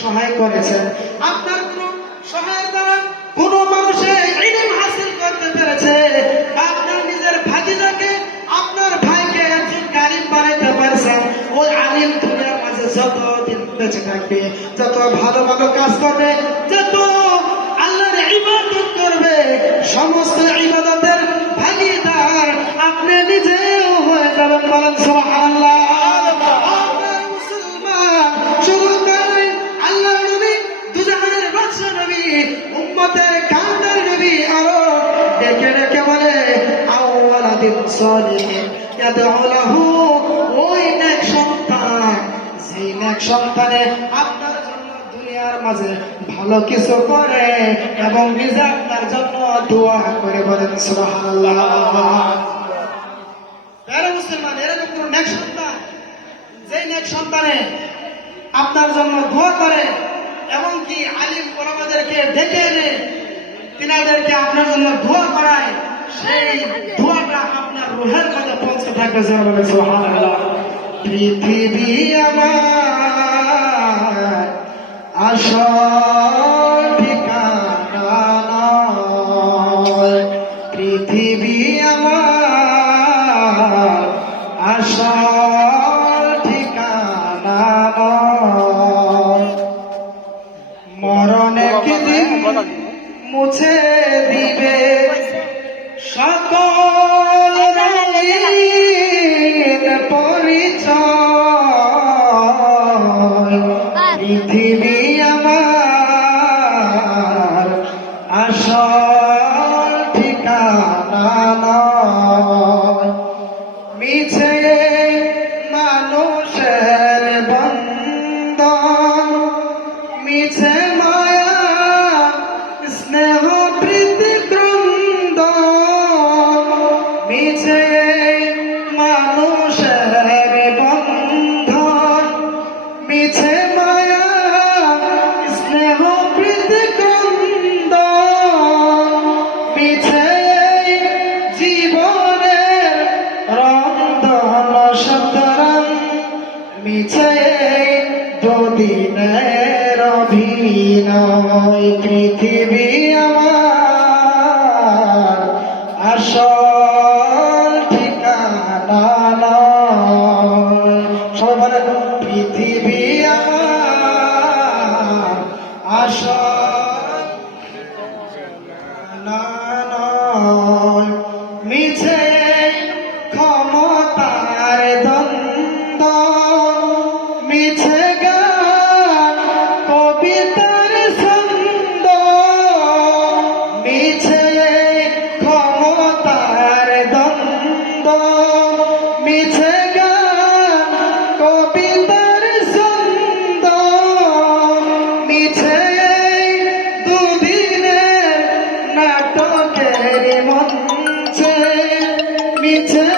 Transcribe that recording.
সহায় করেছেন। আপনার কোন সহায়ের দ্বারা কোন মানুষে ইলম হাসিল করতে পেরেছে, আপনার নিজের ভাতিজাকে, আপনার ভাইকে একজন কারিম বানাইতে পারছেন, ওই আলিম দুনিয়ার মাঝে যতদিন বেঁচে থাকবে, যত ভালো ভালো কাজ করবে, যত আল্লাহর ইবাদত করবে, সমস্ত ইবাদতের ভাগীদার আপনি নিজেও হয়ে যাবেন। বলেন সুবহানাল্লাহ। আপনার মুসলমান শুধু তাই, আল্লাহর নবী, দুজাহানের বাদশা নবী, উম্মতের কান্ডার নবী আরো ডেকে ডেকে বলে আওয়ালাদিন সালিহিন ইয়াদউ লাহু, ওই নেক সন্তান, যেই নেক সন্তানে আপনার জন্য দুনিয়ার মাঝে ভালো কিছু করে এবং নিজে আপনার জন্য দোয়া করে। বলেন সুবহানাল্লাহ। প্রিয় মুসলমান, এরকম কোন নেক সন্তান, যেই নেক সন্তানে আপনার জন্য দোয়া করে এবং কি আলিম ওলামাদেরকে ডেকে এনে তিনাদেরকে আপনার জন্য দোয়া করায়, সেই দোয়াটা আপনার রূহের মধ্যে পৌঁছে থাকবে। সুবহানাল্লাহ। পৃথিবী আমার আসল ঠিকানা নয়, পৃথিবী আমার আসল ঠিকানা নয়, মরণ একদিন মুছে দিবে সকল রঙিন পরিচয়, পৃথিবী আমার আসল ঠিকানা নয়, মিছে মানুষের বন্ধন, মিছে মায়া স্নেহ প্রীতি ক্রন্দন, মিছে মানুষের বন্ধন, মিছে মায়া স্নেহ প্রীতি ক্রন্দন, মিছে জীবনের রন্ধন সুতরাং, মিছে দুদিনের অভিনয়, পৃথিবী আমার আসল ঠিকানা নয়। সবাই বলেন পৃথিবী আমার আসল ঠিকানা নয়, মিছে ক্ষমতার দ্বন্দ্ব, মিছে গান কবিতার ছন্দ, মিছে ক্ষমতার দ্বন্দ্ব, মিছে গান কবিতার ছন্দ, মিছে দুদিনের নাটকের মঞ্চে, মিছে